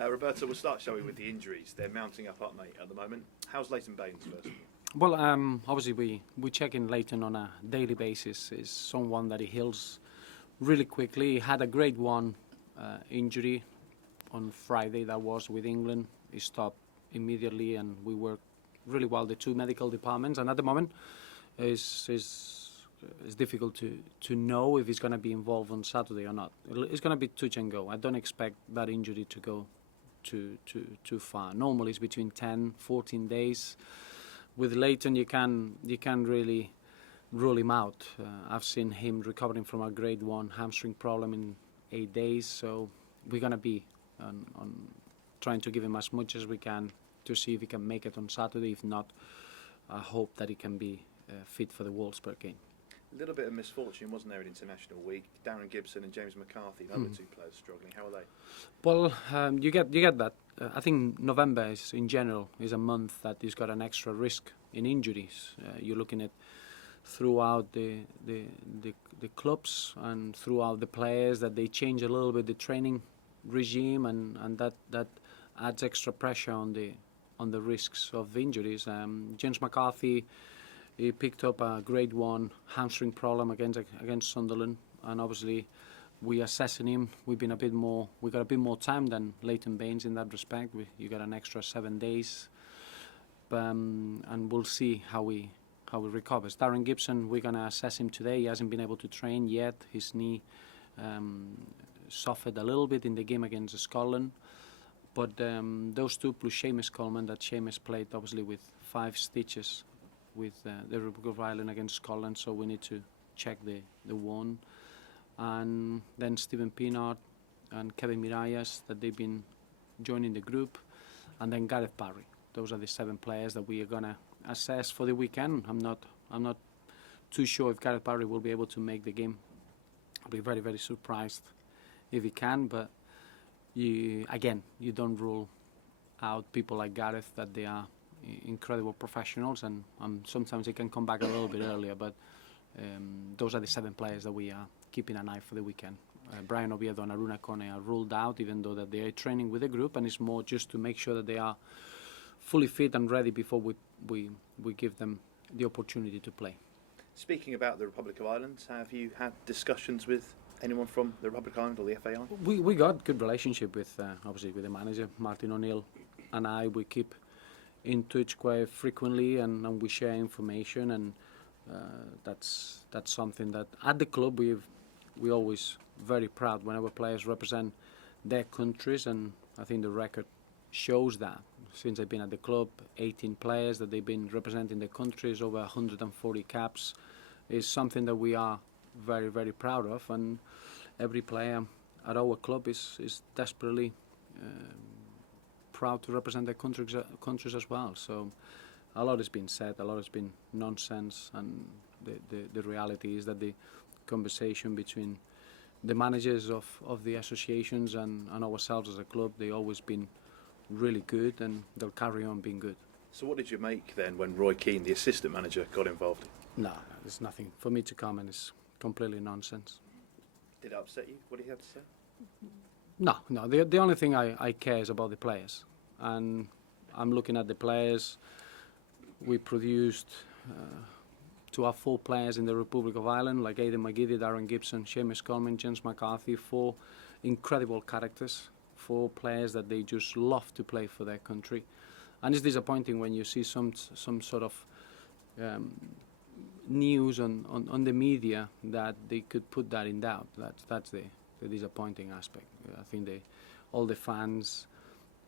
Roberto, we'll start, shall we, with the injuries. They're mounting up, mate, at the moment. How's Leighton Baines, first of all? Well, obviously we check in Leighton on a daily basis. Is someone that he heals really quickly. He had a grade 1 injury on Friday, that was with England. He stopped immediately, and we worked really well, the two medical departments. And at the moment, it's difficult to know if he's going to be involved on Saturday or not. It's going to be touch and go. I don't expect that injury to go too far. Normally, it's between 10, 14 days. With Leighton, you can really rule him out. I've seen him recovering from a grade 1 hamstring problem in 8 days, so we're going to be on trying to give him as much as we can to see if he can make it on Saturday. If not, I hope that he can be fit for the Wolfsburg game. A little bit of misfortune, wasn't there, in international week? Darren Gibson and James McCarthy, the other two players struggling. How are they? Well, you get that. I think November is, in general, is a month that has got an extra risk in injuries. You're looking at throughout the clubs and throughout the players that they change a little bit the training regime, and that adds extra pressure on the risks of injuries. James McCarthy, he picked up a grade 1 hamstring problem against Sunderland, and obviously we assessing him. We got a bit more time than Leighton Baines in that respect. You got an extra 7 days, and we'll see how he recovers. Darren Gibson, we're gonna assess him today. He hasn't been able to train yet. His knee suffered a little bit in the game against Scotland, but those two plus Seamus Coleman, that Seamus played obviously with 5 stitches with the Republic of Ireland against Scotland, so we need to check the one. And then Stephen Pienaar and Kevin Mirallas, that they've been joining the group, and then Gareth Barry. Those are the 7 players that we are gonna assess for the weekend. I'm not too sure if Gareth Barry will be able to make the game. I'll be very, very surprised if he can, but you don't rule out people like Gareth, that they are incredible professionals, and sometimes they can come back a little bit earlier, but those are the 7 players that we are keeping an eye for the weekend. Brian Oviedo and Aruna Kone are ruled out, even though that they are training with the group, and it's more just to make sure that they are fully fit and ready before we give them the opportunity to play. Speaking about the Republic of Ireland, have you had discussions with anyone from the Republic of Ireland or the FAI? We got good relationship with obviously with the manager Martin O'Neill, and we keep in touch quite frequently, and we share information, and that's something that at the club we always very proud whenever players represent their countries, and I think the record shows that since they've been at the club, 18 players that they've been representing their countries, over 140 caps, is something that we are very, very proud of, and every player at our club is desperately proud to represent their countries as well. So a lot has been said, a lot has been nonsense, and the reality is that the conversation between the managers of the associations and ourselves as a club, they've always been really good, and they'll carry on being good. So what did you make then when Roy Keane, the assistant manager, got involved? No, there's nothing for me to comment. It's completely nonsense. Did it upset you, what he had to say? No. The only thing I care is about the players, and I'm looking at the players. We produced to have 4 players in the Republic of Ireland, like Aidan McGeady, Darren Gibson, Seamus Coleman, James McCarthy, 4 incredible characters, 4 players that they just love to play for their country. And it's disappointing when you see some sort of news on the media that they could put that in doubt. That's the disappointing aspect. I think all the fans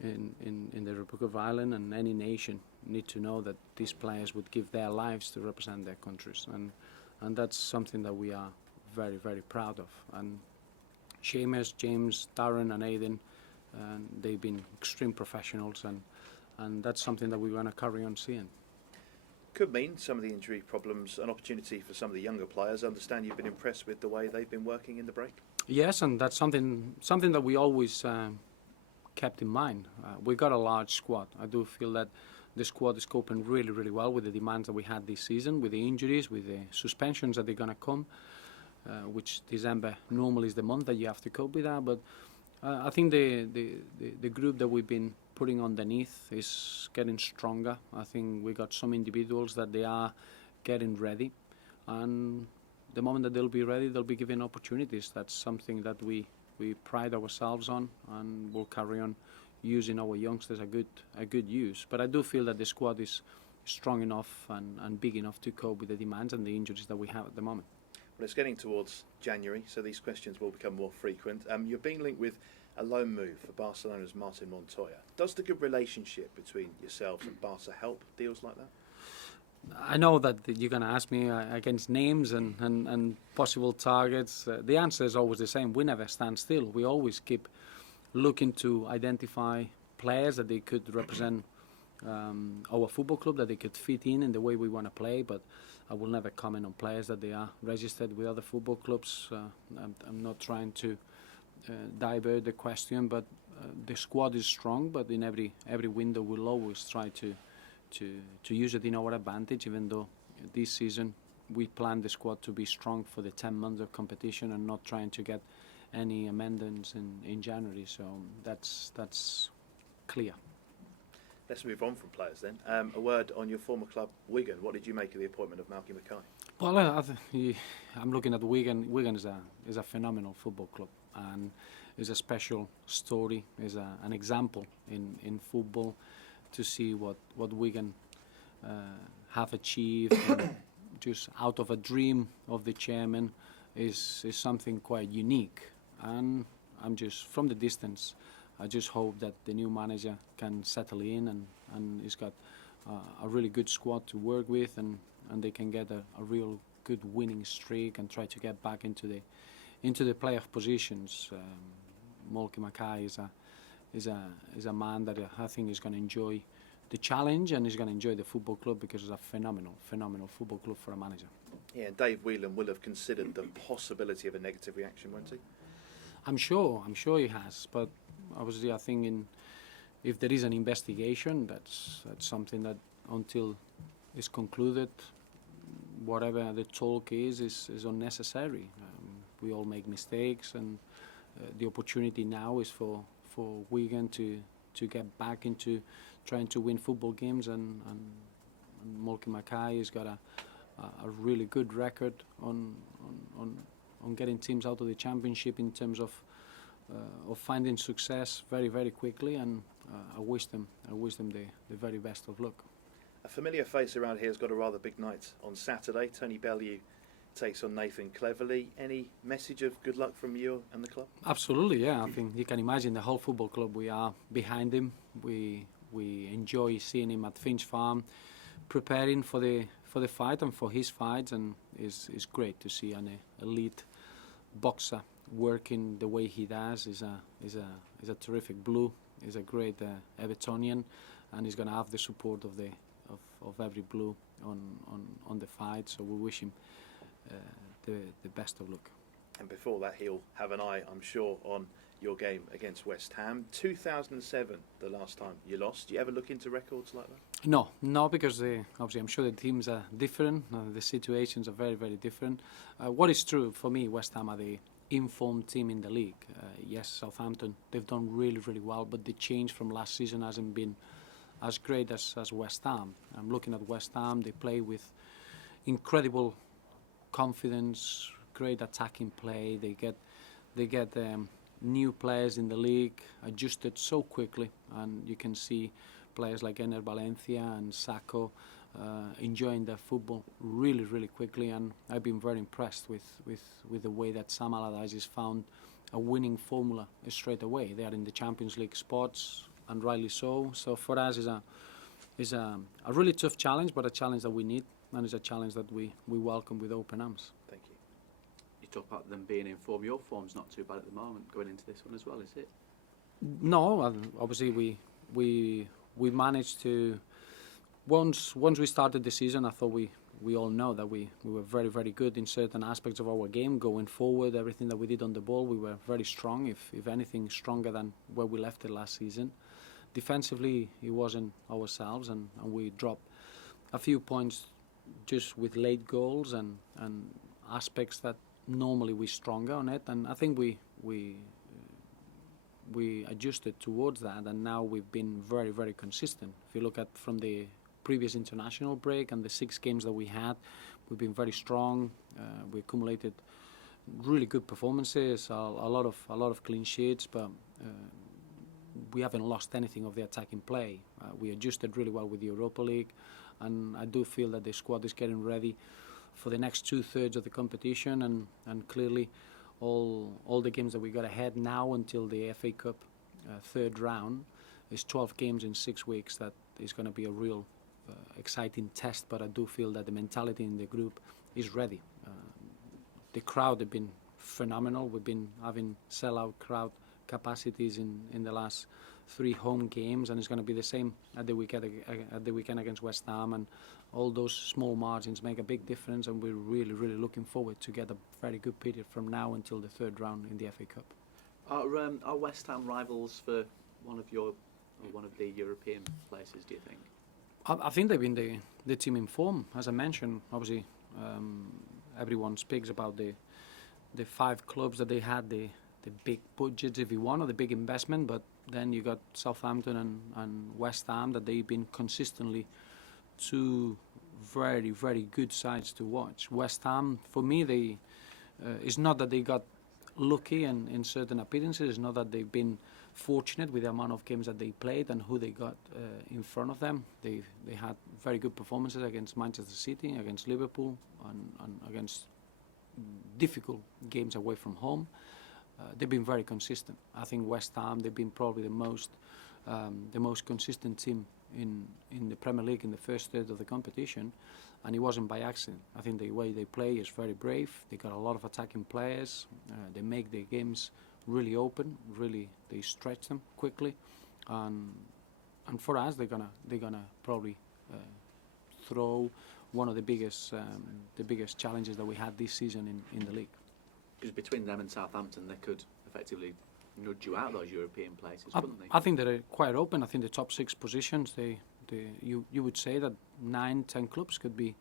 in the Republic of Ireland and any nation need to know that these players would give their lives to represent their countries, and that's something that we are very, very proud of. And Seamus, James, Darren and Aidan, they've been extreme professionals, and that's something that we're going to carry on seeing. Could mean some of the injury problems an opportunity for some of the younger players. I understand you've been impressed with the way they've been working in the break. Yes, and that's something that we always kept in mind. We've got a large squad. I do feel that the squad is coping really, really well with the demands that we had this season, with the injuries, with the suspensions that are going to come, which December normally is the month that you have to cope with that. But I think the group that we've been putting underneath is getting stronger. I think we got some individuals that they are getting ready, and the moment that they'll be ready, they'll be given opportunities. That's something that we pride ourselves on, and we'll carry on using our youngsters a good use. But I do feel that the squad is strong enough and big enough to cope with the demands and the injuries that we have at the moment. Well, it's getting towards January, so these questions will become more frequent. You're being linked with a loan move for Barcelona's Martin Montoya. Does the good relationship between yourselves and Barca help deals like that? I know that you're going to ask me against names and possible targets. The answer is always the same. We never stand still. We always keep looking to identify players that they could represent our football club, that they could fit in the way we want to play. But I will never comment on players that they are registered with other football clubs. I'm not trying to divert the question, but the squad is strong. But in every window, we'll always try to use it in our advantage, even though this season we plan the squad to be strong for the 10 months of competition and not trying to get any amendments in January. So that's clear. Let's move on from players then. A word on your former club, Wigan. What did you make of the appointment of Malky Mackay? Well, I'm looking at Wigan. Wigan is a phenomenal football club and is a special story, is an example in football to see what Wigan have achieved just out of a dream of the chairman is something quite unique. And I'm just, from the distance, I just hope that the new manager can settle in and he's got a really good squad to work with and they can get a real good winning streak and try to get back into the playoff positions. Malky Mackay is a man that I think is going to enjoy the challenge and is going to enjoy the football club because it's a phenomenal football club for a manager. Yeah, and Dave Whelan will have considered the possibility of a negative reaction, won't he? I'm sure he has, but obviously I think if there is an investigation, that's something that until it's concluded, whatever the talk is unnecessary. We all make mistakes, and the opportunity now is for Wigan to get back into trying to win football games, and Malky Mackay has got a really good record on getting teams out of the championship in terms of finding success very, very quickly, and I wish them the very best of luck. A familiar face around here has got a rather big night on Saturday. Tony Bellew takes on Nathan Cleverley. Any message of good luck from you and the club? Absolutely, yeah. I think you can imagine the whole football club. We are behind him. We enjoy seeing him at Finch Farm, preparing for the fight and for his fights, and it's great to see an elite boxer working the way he does. He's a terrific blue. He's a great Evertonian, and he's going to have the support of every blue on the fight. So we wish him the best of luck. And before that, he'll have an eye, I'm sure, on your game against West Ham. 2007, the last time you lost. Do you ever look into records like that? No, because obviously I'm sure the teams are different. The situations are very, very different. What is true for me, West Ham are the informed team in the league. Yes, Southampton, they've done really, really well, but the change from last season hasn't been as great as West Ham. I'm looking at West Ham. They play with incredible confidence, great attacking play. They get new players in the league, adjusted so quickly, and you can see players like Ener Valencia and Sacco enjoying their football really, really quickly, and I've been very impressed with the way that Sam Allardyce has found a winning formula straight away. They are in the Champions League spots, and rightly so. So for us, is a really tough challenge, but a challenge that we need, and it's a challenge that we welcome with open arms. Thank you. You talk about them being in form. Your form's not too bad at the moment going into this one as well, is it? No, obviously we managed to. Once we started the season, I thought we all know that we were very, very good in certain aspects of our game. Going forward, everything that we did on the ball, we were very strong, if anything, stronger than where we left it last season. Defensively, it wasn't ourselves, and we dropped a few points just with late goals and aspects that normally we're stronger on it. And I think we we adjusted towards that, and now we've been very, very consistent. If you look at from the previous international break and the 6 games that we had, we've been very strong. We accumulated really good performances, a lot of clean sheets, but we haven't lost anything of the attacking play. We adjusted really well with the Europa League, and I do feel that the squad is getting ready for the next 2/3 of the competition, and clearly all the games that we got ahead now until the FA Cup third round is 12 games in 6 weeks. That is going to be a real exciting test, but I do feel that the mentality in the group is ready. The crowd have been phenomenal. We've been having sell-out crowd capacities in the last 3 home games, and it's going to be the same at the weekend against West Ham, and all those small margins make a big difference, and we're really, really looking forward to get a very good period from now until the third round in the FA Cup. Are West Ham rivals for one of the European places, do you think? I think they've been the team in form. As I mentioned, obviously everyone speaks about the 5 clubs that they had, the big budgets, if you want, or the big investment, but then you got Southampton and West Ham, that they've been consistently 2 very, very good sides to watch. West Ham, for me, it's not that they got lucky in certain appearances, it's not that they've been fortunate with the amount of games that they played and who they got in front of them. They had very good performances against Manchester City, against Liverpool, and against difficult games away from home. They've been very consistent. I think West Ham, they've been probably the most consistent team in the Premier League in the first third of the competition, and it wasn't by accident. I think the way they play is very brave. They got a lot of attacking players. They make their games really open. Really, they stretch them quickly, and for us, they're gonna probably throw one of the biggest challenges that we had this season in the league. Because between them and Southampton, they could effectively nudge you out those European places, couldn't they? I think they're quite open. I think the top 6 positions, you would say that 9-10 clubs could be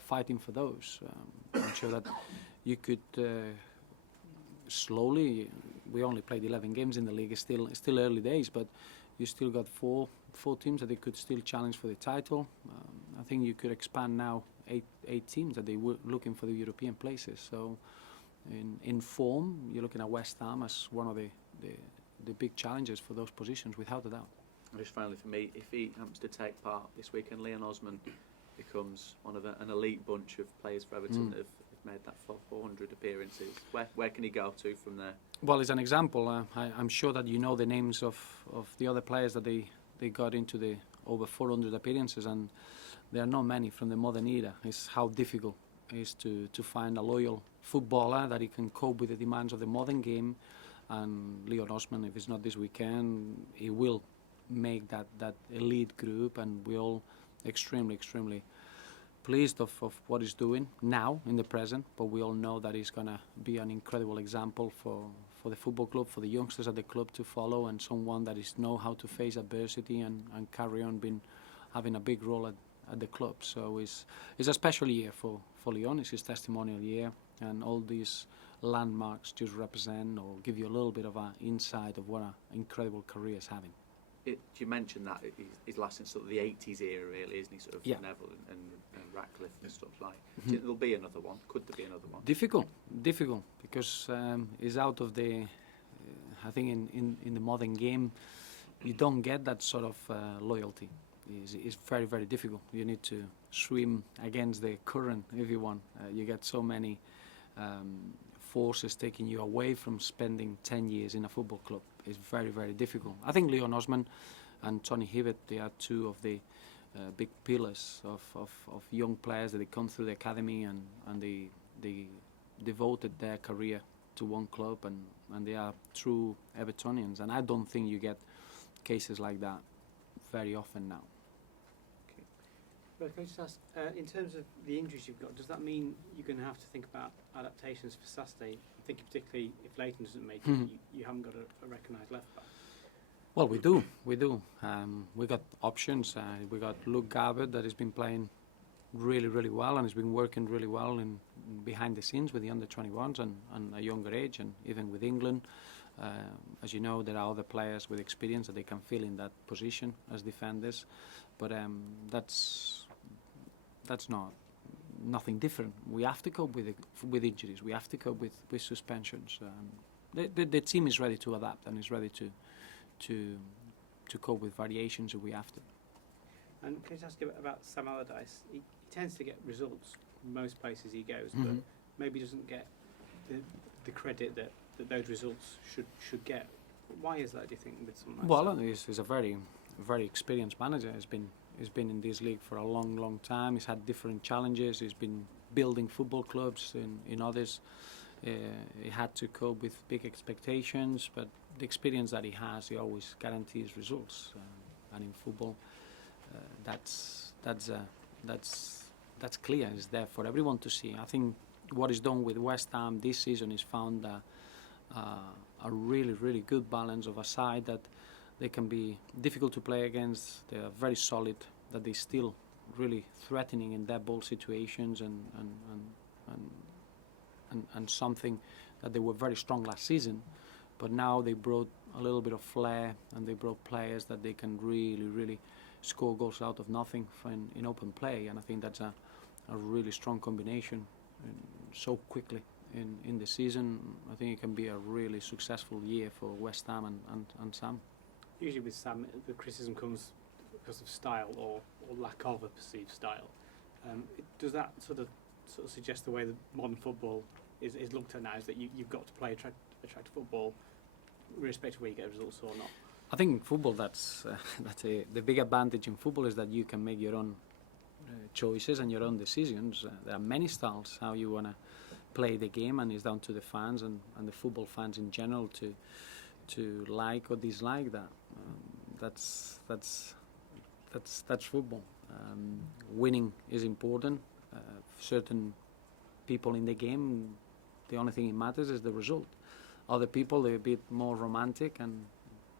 fighting for those. I'm sure that you could slowly. We only played 11 games in the league. It's still early days, but you still got four teams that they could still challenge for the title. I think you could expand now 8 teams that they were looking for the European places. So in form, you're looking at West Ham as one of the big challenges for those positions, without a doubt. Just finally for me, if he happens to take part this weekend, Leon Osman becomes one of an elite bunch of players for Everton that have made that 400 appearances. Where can he go to from there? Well, as an example, I'm sure that you know the names of the other players that they got into the over 400 appearances, and there are not many from the modern era. It's how difficult it is to find a loyal footballer that he can cope with the demands of the modern game. And Leon Osman, if it's not this weekend, he will make that elite group, and we're all extremely pleased of what he's doing now in the present, but we all know that he's going to be an incredible example for the football club, for the youngsters at the club to follow, and someone that is know how to face adversity and carry on having a big role at the club. So it's a special year for Leon. It's his testimonial year, and all these landmarks just represent or give you a little bit of an insight of what an incredible career he's having. You mentioned that he's lasting sort of the 80s era, really, isn't he? Sort of Neville and Ratcliffe and stuff like. Do you think there'll be another one? Could there be another one? Difficult, because he's out of the. I think in the modern game, you don't get that sort of loyalty. It's very, very difficult. You need to swim against the current if you want. You get so many forces taking you away from spending 10 years in a football club. It's very, very difficult. I think Leon Osman and Tony Hibbert, they are 2 of the big pillars of young players that they come through the academy and they devoted their career to one club, and they are true Evertonians. And I don't think you get cases like that very often now. Can I just ask, in terms of the injuries you've got, does that mean you're going to have to think about adaptations for Saturday? I'm thinking particularly if Leighton doesn't make it, you haven't got a recognised left back. Well, we do. We got options. We got Luke Garbutt that has been playing really, really well, and has been working really well in behind the scenes with the under-21s and a younger age, and even with England. As you know, there are other players with experience that they can fill in that position as defenders, but that's not nothing different. We have to cope with injuries. We have to cope with suspensions. The team is ready to adapt and is ready to cope with variations if we have to. And can I just ask you about Sam Allardyce? He tends to get results most places he goes, Mhm. but maybe doesn't get the credit that those results should get. Why is that, do you think, with someone like Well, Sam? he's a very experienced manager. He's been in this league for a long time. He's had different challenges. He's been building football clubs in others. He had to cope with big expectations, but the experience that he has, he always guarantees results. And in football, that's clear. It's there for everyone to see. I think what he's done with West Ham this season is found a really good balance of a side that they can be difficult to play against. They are very solid. That they still really threatening in dead ball situations and something that they were very strong last season. But now they brought a little bit of flair and they brought players that they can really score goals out of nothing in open play. And I think that's a really strong combination. And so quickly in the season, I think it can be a really successful year for West Ham and Sam. Usually with Sam, the criticism comes because of style or lack of a perceived style. Does that sort of suggest the way that modern football is looked at now, is that you've got to play attractive football, irrespective of where you get results or not? I think football, the big advantage in football is that you can make your own choices and your own decisions. There are many styles how you want to play the game, and it's down to the fans and the football fans in general to like or dislike that. That's football. Winning is important. Certain people in the game, the only thing that matters is the result. Other people, they're a bit more romantic and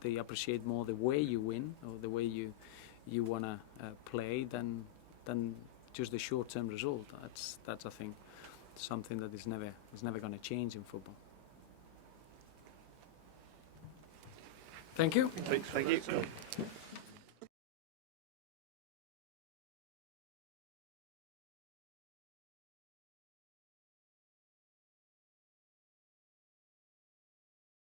they appreciate more the way you win or the way you want to play than just the short-term result. That's I think something that is never going to change in football. Thank you. Thank you.